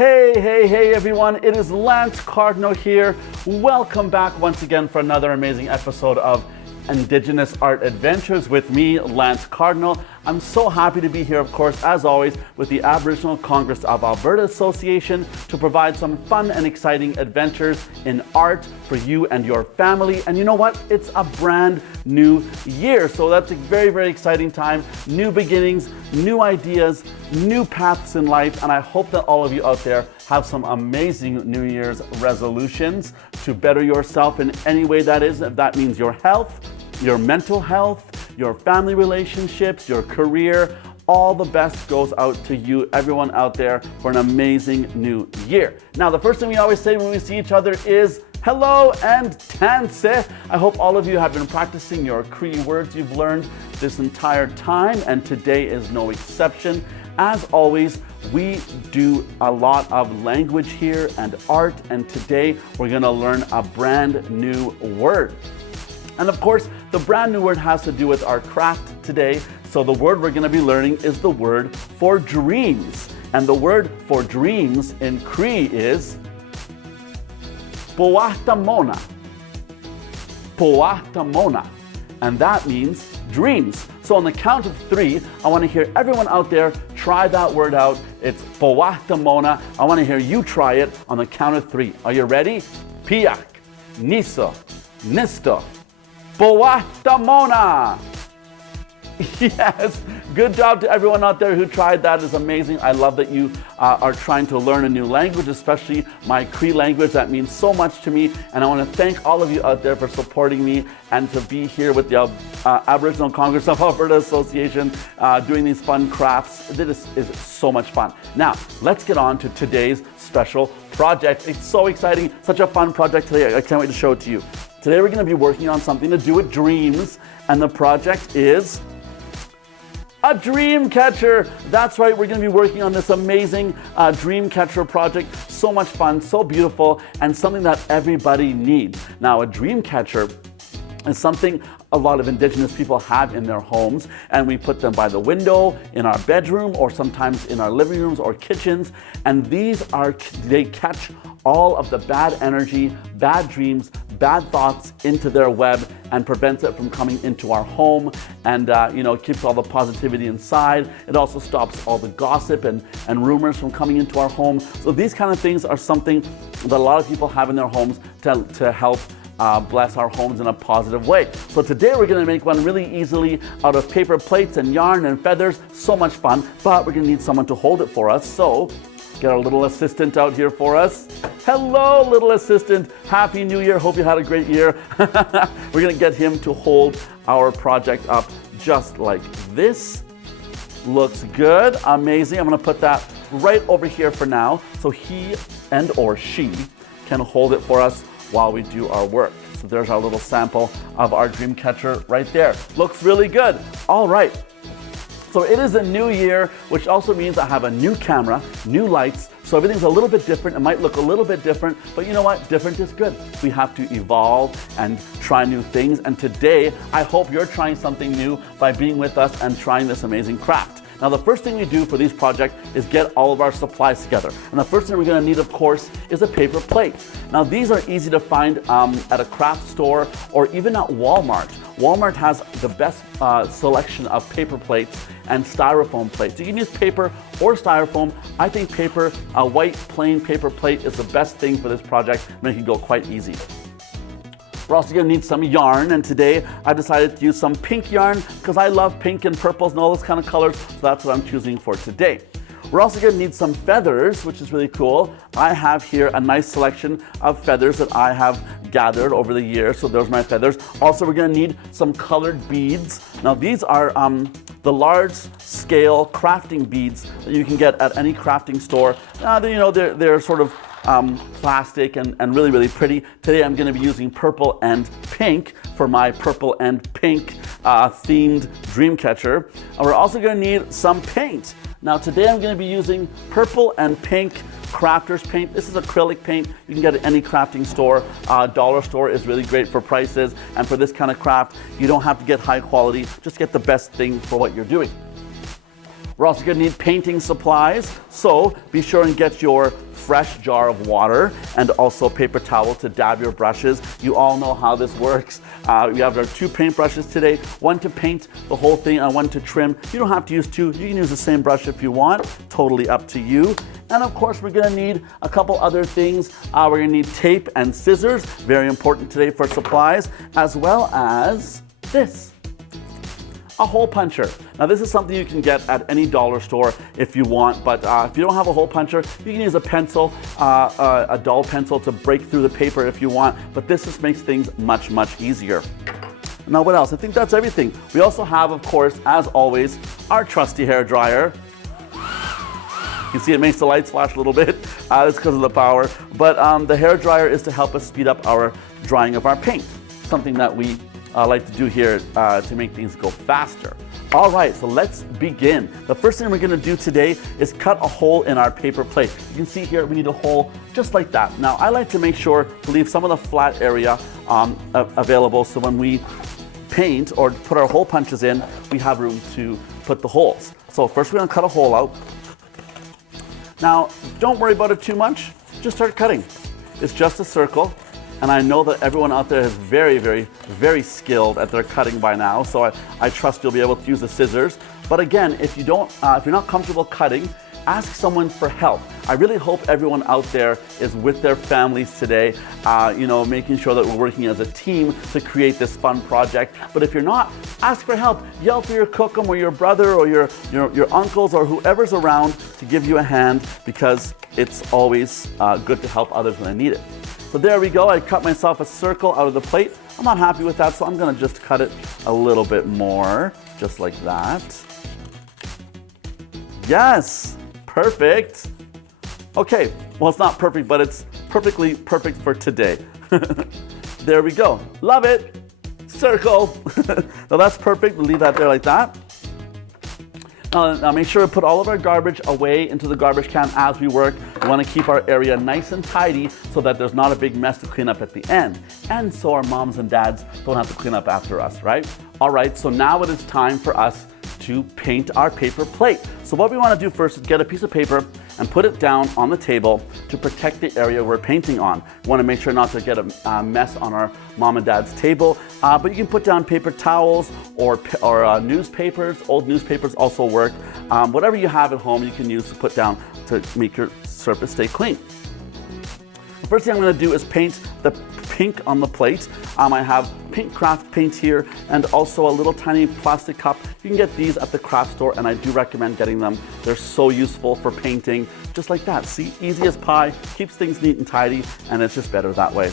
Hey everyone, it is Lance Cardinal here. Welcome back once again for another amazing episode of Indigenous Art Adventures with me, Lance Cardinal. I'm so happy to be here, of course, as always, with the Aboriginal Congress of Alberta Association to provide some fun and exciting adventures in art for you and your family. And you know what? It's a brand new year, so that's a very exciting time. New beginnings, new ideas, new paths in life, and I hope that all of you out there have some amazing New Year's resolutions to better yourself in any way that is. If that means your health, your mental health, your family relationships, your career, all the best goes out to you, everyone out there, for an amazing new year. Now, the first thing we always say when we see each other is hello and tanse. I hope all of you have been practicing your Cree words you've learned this entire time, and today is no exception. As always, we do a lot of language here and art, and today we're going to learn a brand new word. And of course, the brand new word has to do with our craft today. So the word we're going to be learning is the word for dreams. And the word for dreams in Cree is Poahtamona. Poahtamona. And that means dreams. So on the count of 3, I want to hear everyone out there try that word out. It's Poahtamona. I want to hear you try it on the count of 3. Are you ready? Piak, Niso, Nisto, Poahtamona. Yes, good job to everyone out there who tried that. Is amazing. I love that you are trying to learn a new language, especially my Cree language. That means so much to me, and I want to thank all of you out there for supporting me and to be here with the Aboriginal Congress of Alberta Association doing these fun crafts. This is so much fun. Now, let's get on to today's special project. It's so exciting, such a fun project today. I can't wait to show it to you. Today we're going to be working on something to do with dreams, and the project is a Dreamcatcher. That's right, we're going to be working on this amazing Dreamcatcher project. So much fun, so beautiful, and something that everybody needs. Now, a Dreamcatcher is something a lot of Indigenous people have in their homes, and we put them by the window, in our bedroom, or sometimes in our living rooms or kitchens. And they catch all of the bad energy, bad dreams, bad thoughts into their web and prevents it from coming into our home, and it keeps all the positivity inside. It also stops all the gossip and rumors from coming into our home. So these kind of things are something that a lot of people have in their homes to help bless our homes in a positive way. So today we're going to make one really easily out of paper plates and yarn and feathers. So much fun, but we're going to need someone to hold it for us. So get our little assistant out here for us. Hello, little assistant. Happy New Year. Hope you had a great year. We're going to get him to hold our project up just like this. Looks good. Amazing. I'm going to put that right over here for now, so he and or she can hold it for us while we do our work. So there's our little sample of our Dreamcatcher right there. Looks really good. All right. So it is a new year, which also means I have a new camera, new lights, so everything's a little bit different. It might look a little bit different, but you know what? Different is good. We have to evolve and try new things. And today, I hope you're trying something new by being with us and trying this amazing craft. Now, the first thing we do for these projects is get all of our supplies together. And the first thing we're going to need, of course, is a paper plate. Now, these are easy to find at a craft store or even at Walmart. Walmart has the best selection of paper plates and styrofoam plates. You can use paper or styrofoam. I think paper, a white plain paper plate, is the best thing for this project, make it go quite easy. We're also going to need some yarn, and today I decided to use some pink yarn because I love pink and purples and all those kind of colors, so that's what I'm choosing for today. We're also going to need some feathers, which is really cool. I have here a nice selection of feathers that I have gathered over the years, so those are my feathers. Also, we're going to need some colored beads. Now, these are the large scale crafting beads that you can get at any crafting store. They're sort of plastic and really pretty. Today I'm going to be using purple and pink for my purple and pink themed Dreamcatcher. And we're also going to need some paint. Now today I'm going to be using purple and pink crafter's paint. This is acrylic paint. You can get it at any crafting store. Dollar store is really great for prices, and for this kind of craft you don't have to get high quality, just get the best thing for what you're doing. We're also going to need painting supplies, so be sure and get your fresh jar of water and also paper towel to dab your brushes. You all know how this works. We have our 2 paint brushes today, one to paint the whole thing and one to trim. You don't have to use 2. You can use the same brush if you want. Totally up to you. And of course, we're gonna need a couple other things. We're gonna need tape and scissors, very important today for supplies, as well as this, a hole puncher. Now this is something you can get at any dollar store if you want, but if you don't have a hole puncher, you can use a pencil, a dull pencil to break through the paper if you want, but this just makes things much, much easier. Now what else? I think that's everything. We also have, of course, as always, our trusty hair dryer. You can see it makes the lights flash a little bit. That's because of the power. But the hair dryer is to help us speed up our drying of our paint. Something that we like to do here to make things go faster. All right, so let's begin. The first thing we're gonna do today is cut a hole in our paper plate. You can see here we need a hole just like that. Now I like to make sure to leave some of the flat area available so when we paint or put our hole punches in, we have room to put the holes. So first we're gonna cut a hole out. Now, don't worry about it too much, just start cutting. It's just a circle, and I know that everyone out there is very, very, very skilled at their cutting by now, so I trust you'll be able to use the scissors. But again, if you're not comfortable cutting, ask someone for help. I really hope everyone out there is with their families today, making sure that we're working as a team to create this fun project. But if you're not, ask for help. Yell for your cookum or your brother or your uncles or whoever's around to give you a hand, because it's always good to help others when they need it. So there we go. I cut myself a circle out of the plate. I'm not happy with that, so I'm gonna just cut it a little bit more, just like that. Yes! Perfect. Okay, well, it's not perfect, but it's perfectly perfect for today. There we go. Love it. Circle. Now that's perfect. We'll leave that there like that. Now make sure to put all of our garbage away into the garbage can as we work. We want to keep our area nice and tidy so that there's not a big mess to clean up at the end. And so our moms and dads don't have to clean up after us, right? All right, so now it is time for us to paint our paper plate. So what we want to do first is get a piece of paper and put it down on the table to protect the area we're painting on. We want to make sure not to get a mess on our mom and dad's table, but you can put down paper towels or newspapers. Old newspapers also work. Whatever you have at home you can use to put down to make your surface stay clean. The first thing I'm going to do is paint the pink on the plate. I have pink craft paint here and also a little tiny plastic cup. You can get these at the craft store and I do recommend getting them. They're so useful for painting, just like that. See, easy as pie, keeps things neat and tidy, and it's just better that way.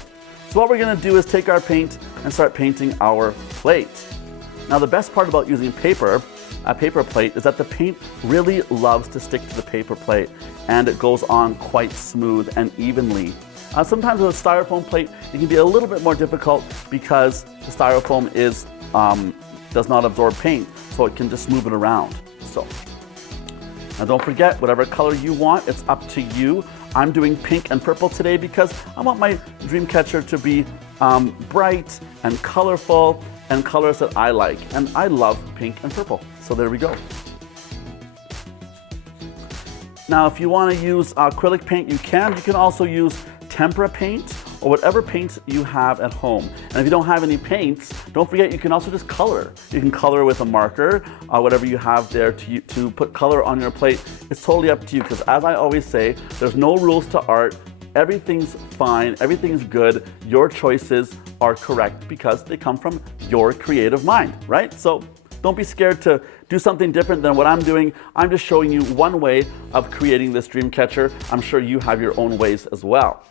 So what we're gonna do is take our paint and start painting our plate. Now the best part about using a paper plate is that the paint really loves to stick to the paper plate and it goes on quite smooth and evenly. Sometimes with a styrofoam plate, it can be a little bit more difficult because the styrofoam does not absorb paint, so it can just move it around. So, now don't forget, whatever color you want, it's up to you. I'm doing pink and purple today because I want my Dreamcatcher to be bright and colorful and colors that I like. And I love pink and purple, so there we go. Now, if you want to use acrylic paint, you can. You can also use tempera paint or whatever paints you have at home. And if you don't have any paints, don't forget you can also just color. You can color with a marker, whatever you have there to put color on your plate. It's totally up to you because as I always say, there's no rules to art. Everything's fine, everything's good. Your choices are correct because they come from your creative mind, right? So don't be scared to do something different than what I'm doing. I'm just showing you one way of creating this Dreamcatcher. I'm sure you have your own ways as well.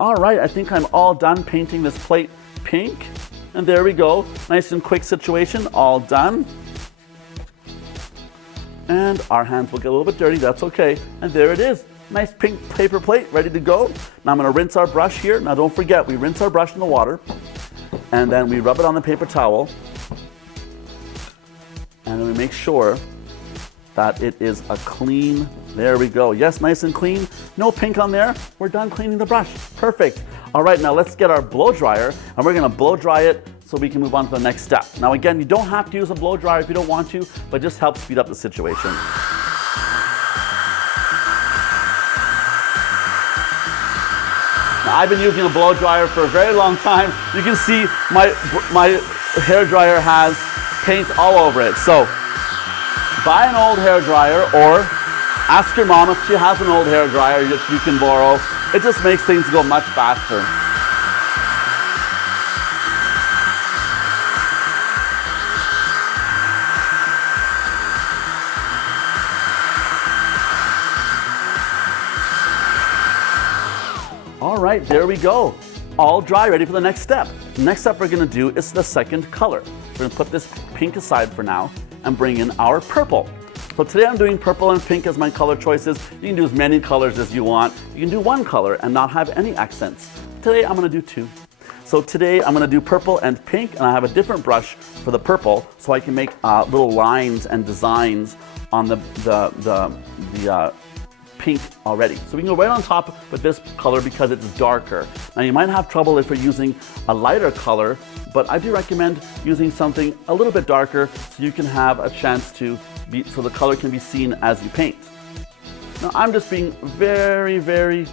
All right, I think I'm all done painting this plate pink. And there we go, nice and quick situation, all done. And our hands will get a little bit dirty, that's okay. And there it is, nice pink paper plate, ready to go. Now I'm gonna rinse our brush here. Now don't forget, we rinse our brush in the water and then we rub it on the paper towel. And then we make sure that it is a clean, there we go. Yes, nice and clean. No pink on there. We're done cleaning the brush. Perfect. All right, now let's get our blow dryer and we're gonna blow dry it so we can move on to the next step. Now again, you don't have to use a blow dryer if you don't want to, but just help speed up the situation. Now, I've been using a blow dryer for a very long time. You can see my hair dryer has paint all over it. So buy an old hair dryer or ask your mom if she has an old hair dryer that you can borrow. It just makes things go much faster. All right, there we go. All dry, ready for the next step. The next step we're gonna do is the second color. We're gonna put this pink aside for now and bring in our purple. So today I'm doing purple and pink as my color choices. You can do as many colors as you want. You can do one color and not have any accents. Today I'm gonna do two. So today I'm gonna do purple and pink, and I have a different brush for the purple so I can make little lines and designs on the pink already. So we can go right on top with this color because it's darker. Now you might have trouble if you're using a lighter color, but I do recommend using something a little bit darker so you can have a chance to so the color can be seen as you paint. Now I'm just being very, very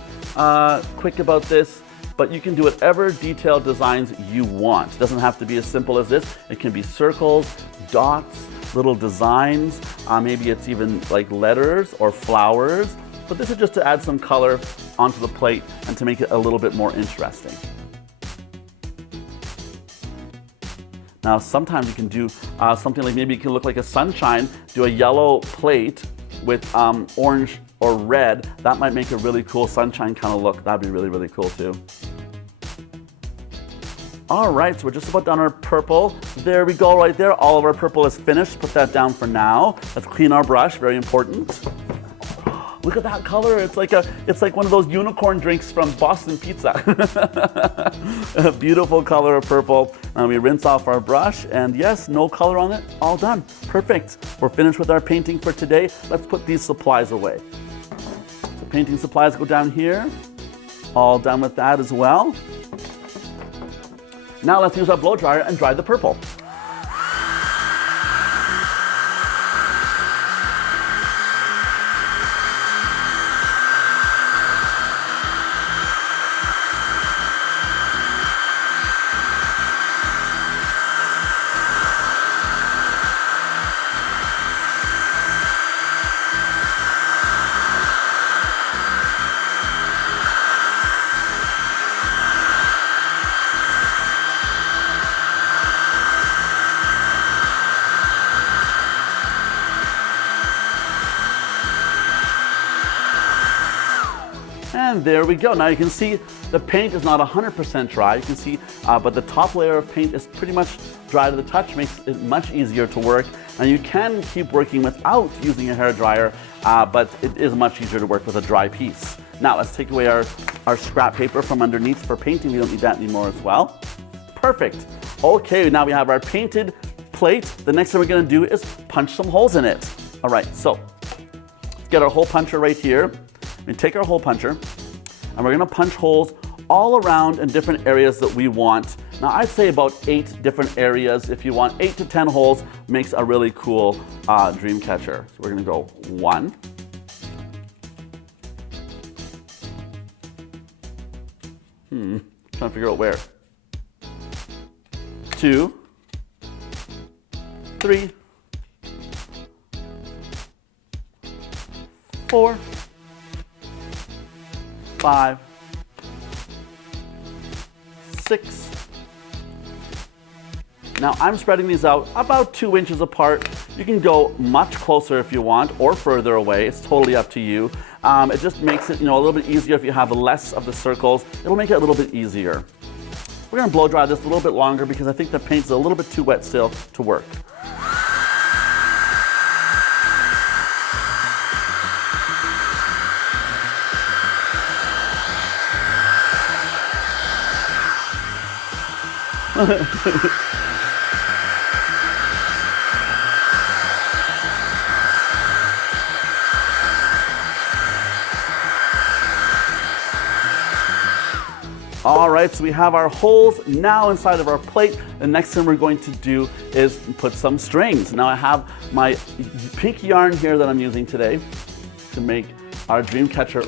quick about this, but you can do whatever detailed designs you want. It doesn't have to be as simple as this. It can be circles, dots, little designs. Maybe it's even like letters or flowers. But this is just to add some color onto the plate and to make it a little bit more interesting. Now sometimes you can do something like, maybe it can look like a sunshine, do a yellow plate with orange or red. That might make a really cool sunshine kind of look. That'd be really, really cool too. All right, so we're just about done our purple. There we go right there. All of our purple is finished. Put that down for now. Let's clean our brush, very important. Look at that color. It's like one of those unicorn drinks from Boston Pizza. A beautiful color of purple. We rinse off our brush, and yes, no color on it. All done. Perfect. We're finished with our painting for today. Let's put these supplies away. So painting supplies go down here. All done with that as well. Now let's use our blow dryer and dry the purple. And there we go. Now you can see the paint is not 100% dry. You can see, but the top layer of paint is pretty much dry to the touch, makes it much easier to work. And you can keep working without using a hair dryer, but it is much easier to work with a dry piece. Now let's take away our scrap paper from underneath for painting. We don't need that anymore as well. Perfect. Okay, now we have our painted plate. The next thing we're gonna do is punch some holes in it. All right, so let's get our hole puncher right here. We take our hole puncher and we're gonna punch holes all around in different areas that we want. Now I'd say about 8 different areas. If you want 8 to 10 holes, makes a really cool Dreamcatcher. So we're gonna go 1. Trying to figure out where. 2, 3, 4, 5, 6. Now I'm spreading these out about 2 inches apart. You can go much closer if you want or further away. It's totally up to you. It just makes it, a little bit easier if you have less of the circles. It'll make it a little bit easier. We're gonna blow dry this a little bit longer because I think the paint's a little bit too wet still to work. All right, so we have our holes now inside of our plate. The next thing we're going to do is put some strings. Now I have my pink yarn here that I'm using today to make our Dreamcatcher.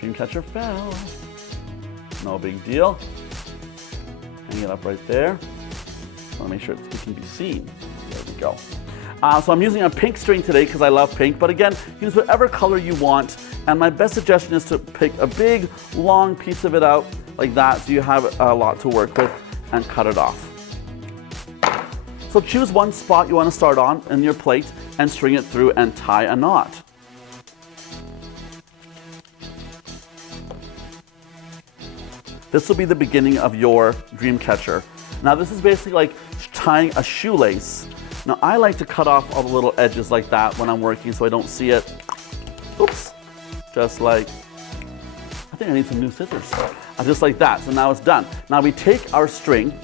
Dreamcatcher fell. No big deal. Hang it up right there. I want to make sure it can be seen. There we go. So I'm using a pink string today because I love pink, but again, use whatever color you want. And my best suggestion is to pick a big, long piece of it out like that so you have a lot to work with and cut it off. So choose one spot you want to start on in your plate and string it through and tie a knot. This will be the beginning of your dream catcher. Now this is basically like tying a shoelace. Now I like to cut off all the little edges like that when I'm working so I don't see it. Oops. Just like, I think I need some new scissors. Just like that, so now it's done. Now we take our string,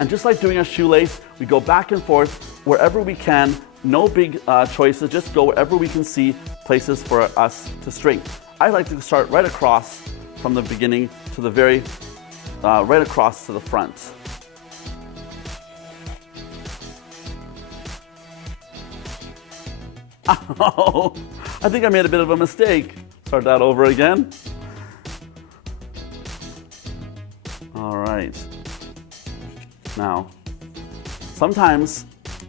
and just like doing a shoelace, we go back and forth wherever we can. No big choices, just go wherever we can see places for us to string. I like to start right across from the beginning to the very, right across to the front. Oh, I think I made a bit of a mistake. Start that over again. All right. Now, sometimes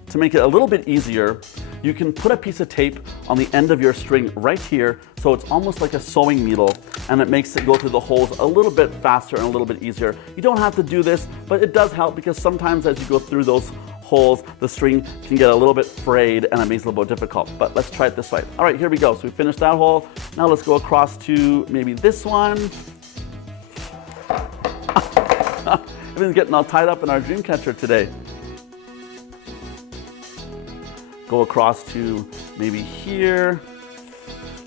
to make it a little bit easier, you can put a piece of tape on the end of your string right here so it's almost like a sewing needle, and it makes it go through the holes a little bit faster and a little bit easier. You don't have to do this, but it does help because sometimes as you go through those holes, the string can get a little bit frayed and it makes it a little bit difficult. But let's try it this way. All right, here we go. So we finished that hole. Now let's go across to maybe this one. Everything's getting all tied up in our dream catcher today. Go across to maybe here.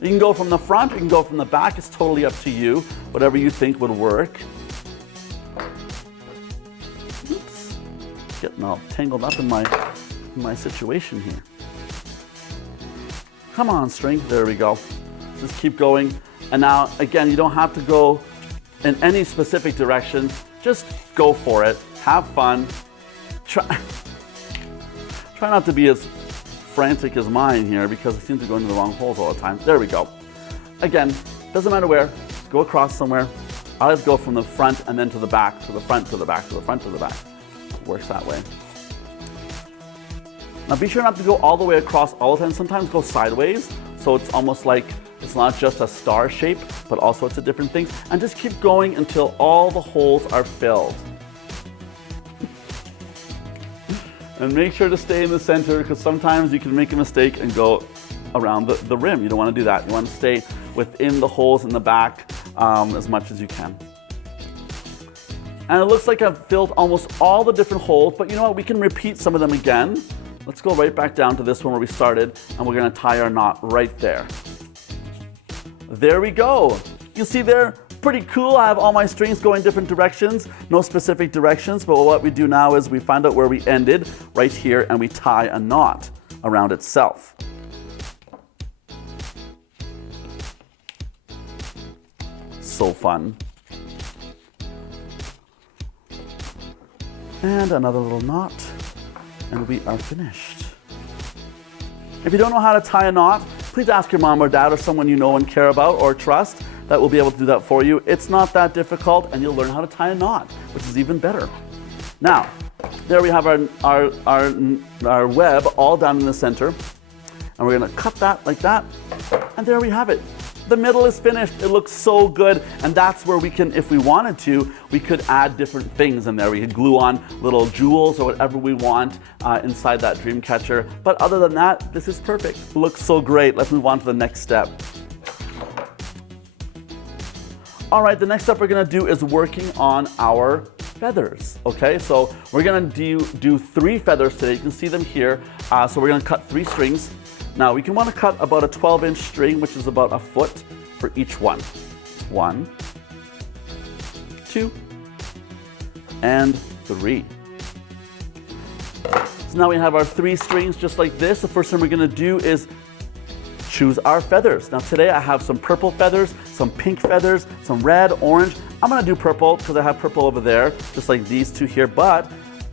You can go from the front, you can go from the back. It's totally up to you. Whatever you think would work. Oops. Getting all tangled up in my situation here. Come on, string. There we go. Just keep going. And now, again, you don't have to go in any specific direction. Just go for it. Have fun. Try not to be as frantic as mine here because I seem to go into the wrong holes all the time. There we go. Again, doesn't matter where. Just go across somewhere. I like to go from the front and then to the back, to the front, to the back, to the front, to the back. It works that way. Now be sure not to go all the way across all the time. Sometimes go sideways, so it's almost like it's not just a star shape, but also it's a different thing. And just keep going until all the holes are filled. And make sure to stay in the center because sometimes you can make a mistake and go around the rim. You don't want to do that. You want to stay within the holes in the back as much as you can. And it looks like I've filled almost all the different holes, but you know what? We can repeat some of them again. Let's go right back down to this one where we started, and we're going to tie our knot right there. There we go. You see there? Pretty cool. I have all my strings going different directions, no specific directions, but what we do now is we find out where we ended right here and we tie a knot around itself. So fun. And another little knot, and we are finished. If you don't know how to tie a knot, please ask your mom or dad or someone you know and care about or trust that will be able to do that for you. It's not that difficult, and you'll learn how to tie a knot, which is even better. Now, there we have our web all down in the center, and we're gonna cut that like that, and there we have it. The middle is finished. It looks so good, and that's where we can, if we wanted to, we could add different things in there. We could glue on little jewels or whatever we want inside that dream catcher. But other than that, this is perfect. It looks so great. Let's move on to the next step. All right, the next step we're gonna do is working on our feathers, okay? So we're gonna do 3 feathers today. You can see them here. So we're gonna cut 3 strings. Now we can wanna cut about a 12-inch string, which is about a foot for each one. 1, 2, and 3. So now we have our 3 strings just like this. The first thing we're gonna do is choose our feathers. Now today I have some purple feathers, some pink feathers, some red, orange. I'm gonna do purple because I have purple over there, just like these 2 here, but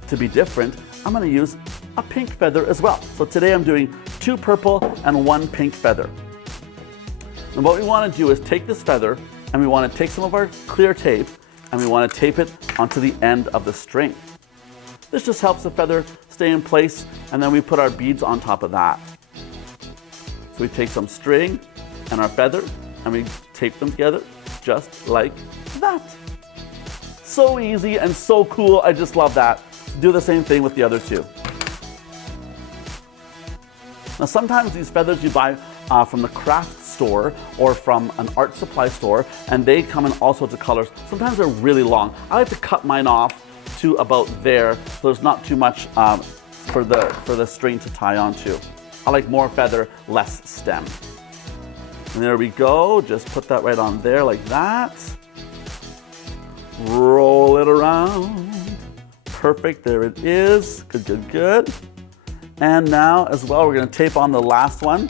to be different, I'm gonna use a pink feather as well. So today I'm doing 2 purple and 1 pink feather. And what we wanna do is take this feather and we want to take some of our clear tape and we want to tape it onto the end of the string. This just helps the feather stay in place, and then we put our beads on top of that. So we take some string and our feather and we tape them together just like that. So easy and so cool. I just love that. Do the same thing with the other two. Now sometimes these feathers you buy from the craft store or from an art supply store, and they come in all sorts of colors. Sometimes they're really long. I like to cut mine off to about there, so there's not too much for the string to tie onto. I like more feather, less stem. And there we go. Just put that right on there like that. Roll it around. Perfect. There it is. Good, good, good. And now as well, we're going to tape on the last one.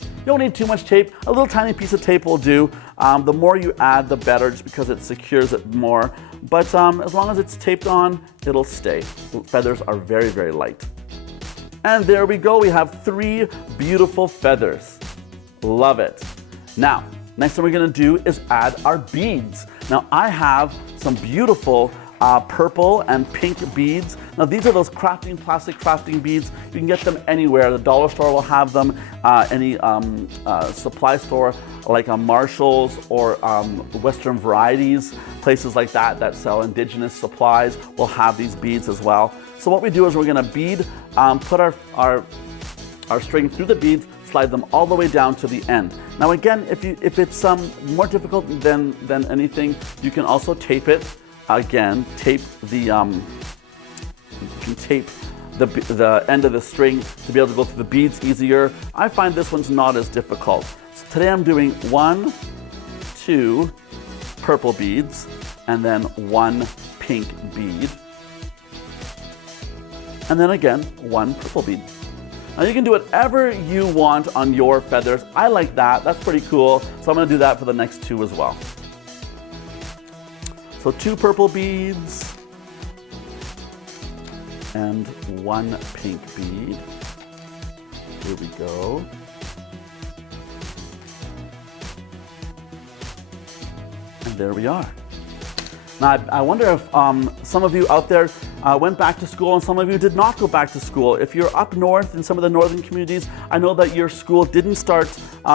You don't need too much tape. A little tiny piece of tape will do. The more you add, the better, just because it secures it more. But as long as it's taped on, it'll stay. Feathers are very, very light. And there we go. We have 3 beautiful feathers. Love it. Now, next thing we're going to do is add our beads. Now, I have some beautiful purple and pink beads. Now these are those plastic crafting beads. You can get them anywhere. The dollar store will have them. Any supply store like a Marshall's or Western Varieties, places like that that sell Indigenous supplies will have these beads as well. So what we do is we're going to bead, put our string through the beads, slide them all the way down to the end. Now again, if it's more difficult than anything, you can also tape it. Again, tape the you can tape the end of the string to be able to go through the beads easier. I find this one's not as difficult. So today I'm doing 1, 2 purple beads and then 1 pink bead. And then again, 1 purple bead. Now you can do whatever you want on your feathers. I like that. That's pretty cool. So I'm going to do that for the next 2 as well. So 2 purple beads and 1 pink bead. Here we go. And there we are. Now I wonder if some of you out there went back to school and some of you did not go back to school. If you're up north in some of the northern communities, I know that your school didn't start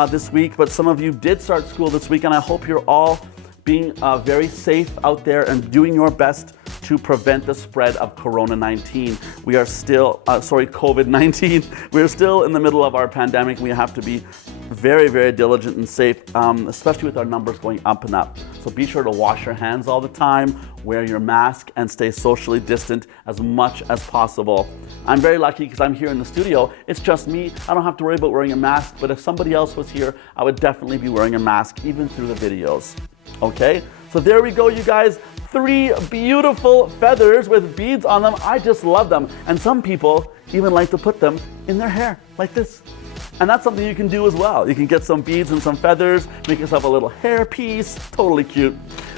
this week, but some of you did start school this week, and I hope you're all being very safe out there and doing your best to prevent the spread of Corona-19. We are still, COVID-19. We're still in the middle of our pandemic. We have to be very, very diligent and safe, especially with our numbers going up and up. So be sure to wash your hands all the time, wear your mask, and stay socially distant as much as possible. I'm very lucky because I'm here in the studio. It's just me. I don't have to worry about wearing a mask, but if somebody else was here, I would definitely be wearing a mask, even through the videos. Okay, so there we go, you guys. 3 beautiful feathers with beads on them. I just love them. And some people even like to put them in their hair like this. And that's something you can do as well. You can get some beads and some feathers, make yourself a little hair piece. Totally cute.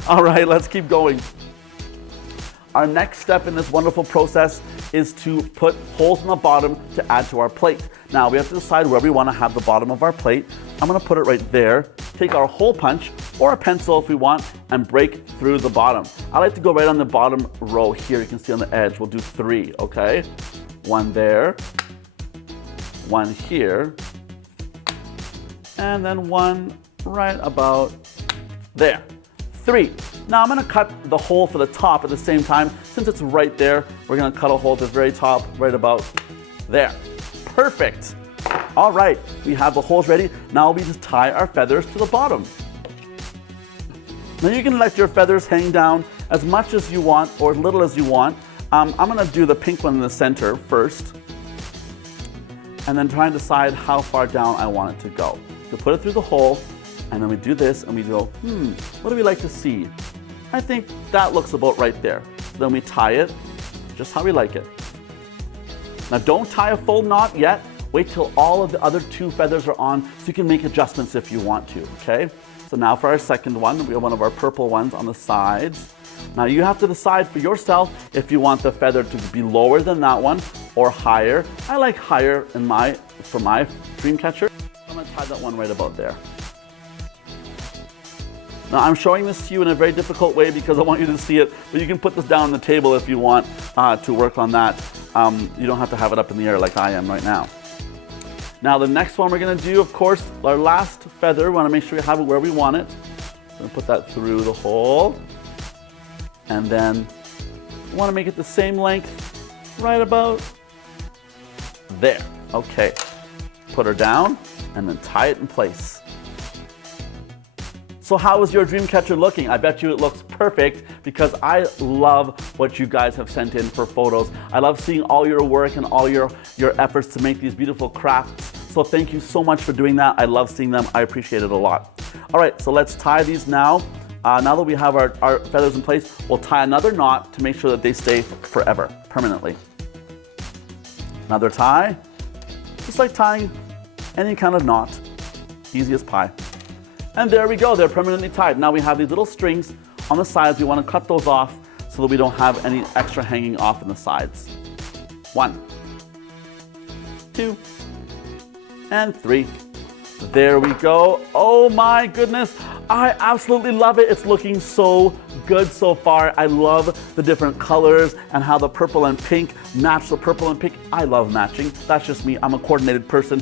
All right, let's keep going. Our next step in this wonderful process is to put holes in the bottom to add to our plate. Now we have to decide where we want to have the bottom of our plate. I'm going to put it right there. Take our hole punch or a pencil if we want and break through the bottom. I like to go right on the bottom row here. You can see on the edge. We'll do 3, okay? 1 there, 1 here, and then 1 right about there. 3. Now I'm going to cut the hole for the top at the same time. Since it's right there, we're going to cut a hole at the very top, right about there. Perfect. All right, we have the holes ready. Now we just tie our feathers to the bottom. Now you can let your feathers hang down as much as you want or as little as you want. I'm going to do the pink one in the center first, and then try and decide how far down I want it to go. So put it through the hole, and then we do this, and we go, what do we like to see? I think that looks about right there. So then we tie it just how we like it. Now don't tie a full knot yet. Wait till all of the other 2 feathers are on so you can make adjustments if you want to, okay? So now for our second one, we have one of our purple ones on the sides. Now you have to decide for yourself if you want the feather to be lower than that one or higher. I like higher for my Dreamcatcher. I'm gonna tie that one right about there. Now I'm showing this to you in a very difficult way because I want you to see it, but you can put this down on the table if you want to work on that. You don't have to have it up in the air like I am right now. Now the next one we're gonna do, of course, our last feather, we wanna make sure we have it where we want it. We're gonna put that through the hole. And then we wanna make it the same length, right about there. Okay, put her down and then tie it in place. So how is your Dreamcatcher looking? I bet you it looks perfect because I love what you guys have sent in for photos. I love seeing all your work and all your efforts to make these beautiful crafts. So thank you so much for doing that. I love seeing them. I appreciate it a lot. All right, so let's tie these now. Now that we have our feathers in place, we'll tie another knot to make sure that they stay forever, permanently. Another tie, just like tying any kind of knot, easy as pie. And there we go, they're permanently tied. Now we have these little strings on the sides. We want to cut those off so that we don't have any extra hanging off in the sides. 1, 2, and 3. There we go. Oh my goodness, I absolutely love it. It's looking so good so far. I love the different colors and how the purple and pink match the purple and pink. I love matching. That's just me. I'm a coordinated person.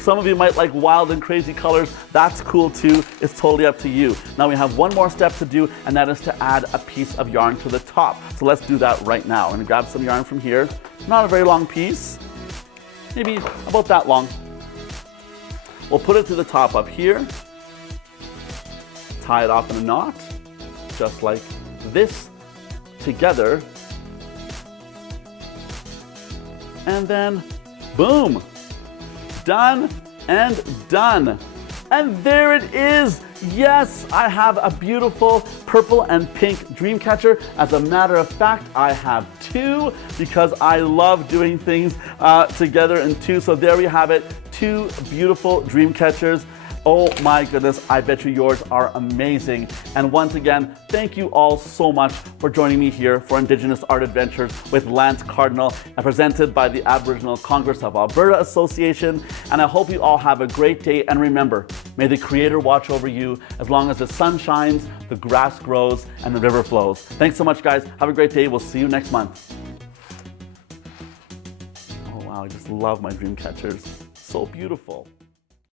Some of you might like wild and crazy colors. That's cool too. It's totally up to you. Now we have one more step to do, and that is to add a piece of yarn to the top. So let's do that right now. I'm gonna grab some yarn from here. Not a very long piece, maybe about that long. We'll put it to the top up here, tie it off in a knot, just like this, together, and then boom, done and done. And there it is. Yes, I have a beautiful purple and pink Dreamcatcher. As a matter of fact, I have 2 because I love doing things together in 2. So there we have it, 2 beautiful Dreamcatchers. Oh my goodness, I bet you yours are amazing. And once again, thank you all so much for joining me here for Indigenous Art Adventures with Lance Cardinal, and presented by the Aboriginal Congress of Alberta Association. And I hope you all have a great day. And remember, may the Creator watch over you as long as the sun shines, the grass grows, and the river flows. Thanks so much, guys. Have a great day. We'll see you next month. Oh wow, I just love my Dreamcatchers. So beautiful.